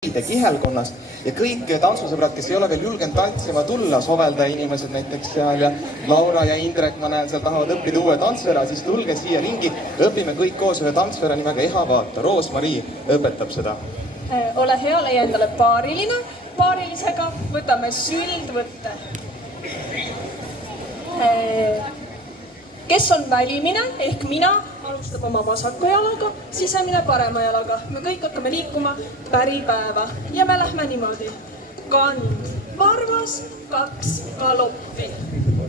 kihelkonnas ja kõik tantsusõbrad, kes ei ole veel julgenud tantsima tulla, Soveldaja inimesed näiteks seal ja Laura ja Indrek, ma näen, seal tahavad õppida uue tantsvera, siis tulge siia ringi, õpime kõik koos ühe tantsvera nimega Eha vaata. Roosmarii õpetab seda. Ole hea, leia endale paariline, paarilisega võtame süldvõtte. Kes on välimine ehk mina, alustab oma vasaku jalaga, sisemine parema jalaga. Me kõik hakkame liikuma päripäeva ja me lähme niimoodi. Kand, varvas, 2 galoppi.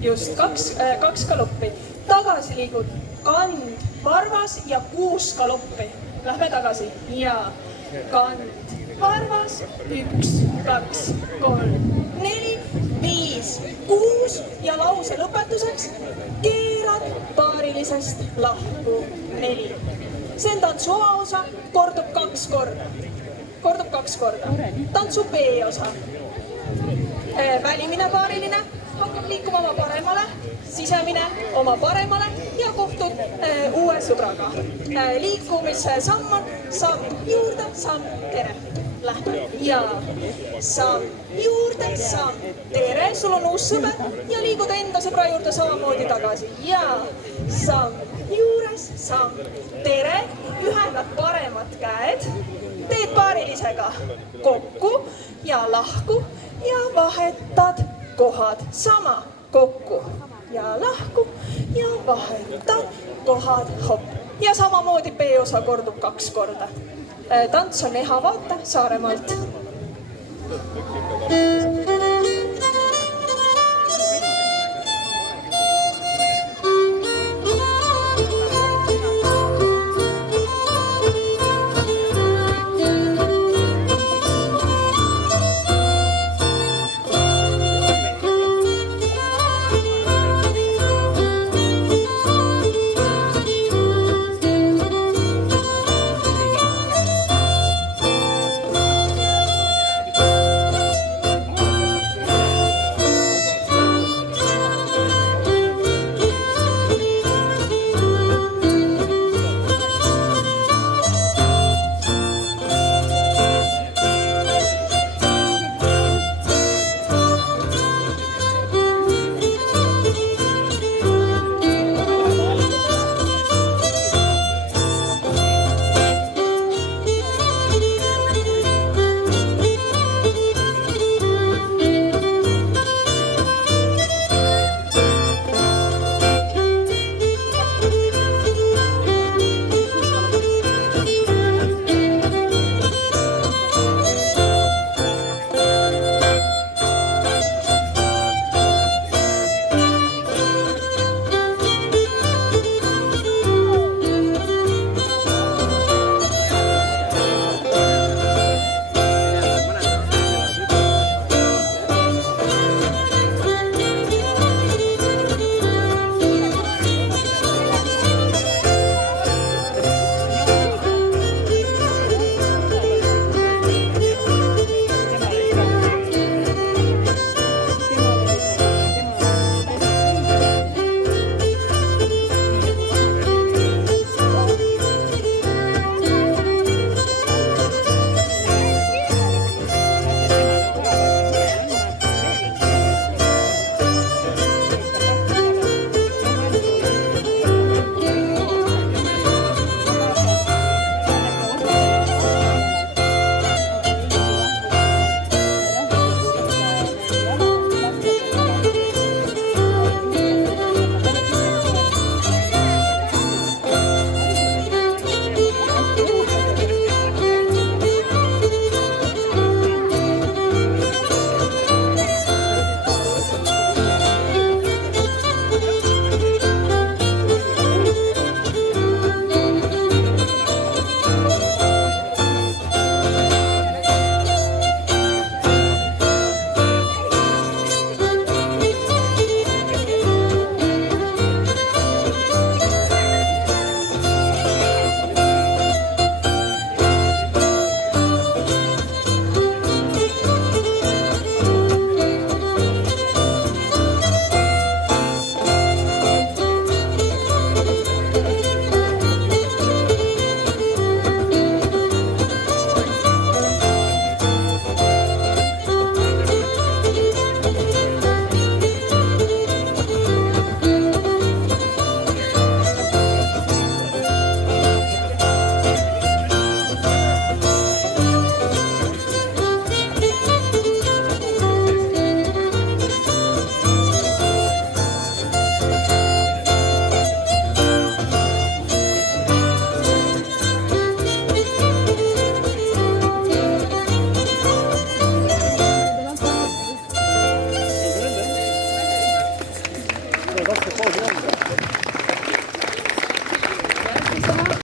Just, 2 galoppi. Tagasi liigud. Kand, varvas ja 6 galoppi. Lähme tagasi. Ja kand, varvas, 1, 2, 3, 4, 5, 6 ja lause lõpetuseks keerad paarilisest lahku 4. See on tantsu A-osa, kordub 2 korda. Kordub 2 korda. Tantsu B-osa. Välimine paariline hakkab liikuma oma paremale, sisemine oma paremale ja kohtud uue sõbraga. Liikumise samm on samm juurde, samm tere. Lähme ja samm juurde, samm tere, sul on uus sõber ja liigud enda sõbra juurde samamoodi tagasi. Ja samm juures, samm tere, ühendad paremad käed, teed paarilisega kokku ja lahku ja vahetad kohad. Sama kokku ja lahku ja vahetad kohad, hopp. Ja samamoodi B-osa kordub 2 korda. Tants on Eha vaata Saaremaalt.